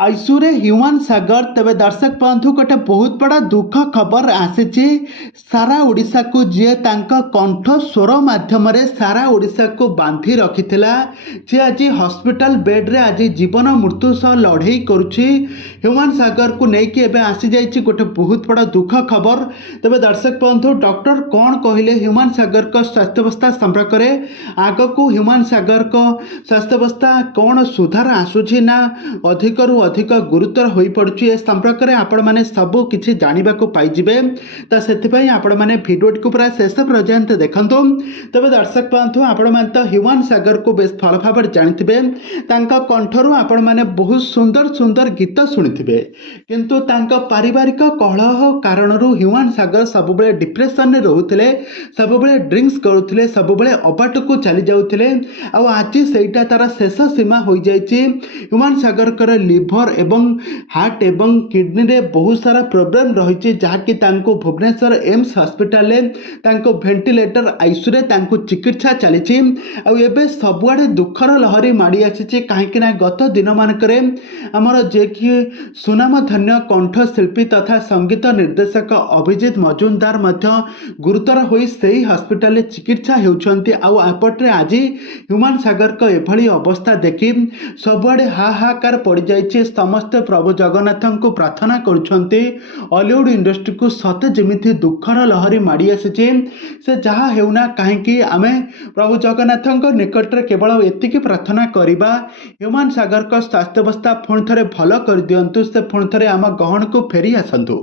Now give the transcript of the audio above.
आईसूरे human सागर तेज दर्शक बंधु गोटे बहुत बड़ा दुख खबर आसी सारा ओडिशा को जी कंठ स्वर मध्यम सारा ओडिशा को बांधि रखी जी आज हॉस्पिटल बेड्रे आज जीवन मृत्यु सह लड़े करुच्ची ह्यूमन सागर को लेकिन आसी जाइए गोटे बहुत बड़ा दुख खबर तेज दर्शक बंधु डॉक्टर कौन कहले ह्यूमन सागर को स्वास्थ्यावस्था संपर्क में आग को ह्यूमन सागर को स्वास्थ्यावस्था कौन सुधार आसूची ना अधिक अधिक गुरुतर हो पड़ुची ए संपर्क में आपण मैंने सबू किसी जानवा पाइबे तो से आपण मैंने भिडियो को पूरा शेष पर्यंत देखु तेज दर्शक बंधु आपण मैंने तो ह्यूमन सागर को बेस भल भाव जानी कंठर आपण मैंने बहुत सुंदर सुंदर गीत शुणी किंतु पारिवारिक कलह कारण ह्यूमन सागर सब डिप्रेशन में रोते सब ड्रिंक्स करुले सब अबाट को चली जाते आज से तार शेष सीमा हो जाए ह्यूमन सागर कर लिभर एवं हार्ट एवं किडनी रे बहुत सारा प्रोब्लेम रही जहाँकि Bhubaneswar AIIMS hospital ventilator ICU रे चिकित्सा चली सबुआड़े दुखर लहरी माड़ी आसी कहीं गत दिन मानक आमर जे कि सुनामधन्य कंठशिल्पी तथा संगीत निर्देशक अभिजीत मजुमदार गुरुतर हो हॉस्पिटल चिकित्सा होती आपटे आज ह्यूमन सागर को एभली अवस्था देखी सबुआड़े हाहाकार पड़ जाइए समस्ते प्रभु जगन्नाथ को प्रार्थना करुछंती हॉलीवुड इंडस्ट्री को सते जमी दुखर लहरी माड़ी आसी से जहाँ हेउना कहीं आम प्रभु जगन्नाथ निकट में केवल एतिकी प्रार्थना करवा ह्यूमन सागर को स्वास्थ्यावस्था पुणी थे भल कर दिंतु से पुणी थे आम गहन को फेरी आसतु।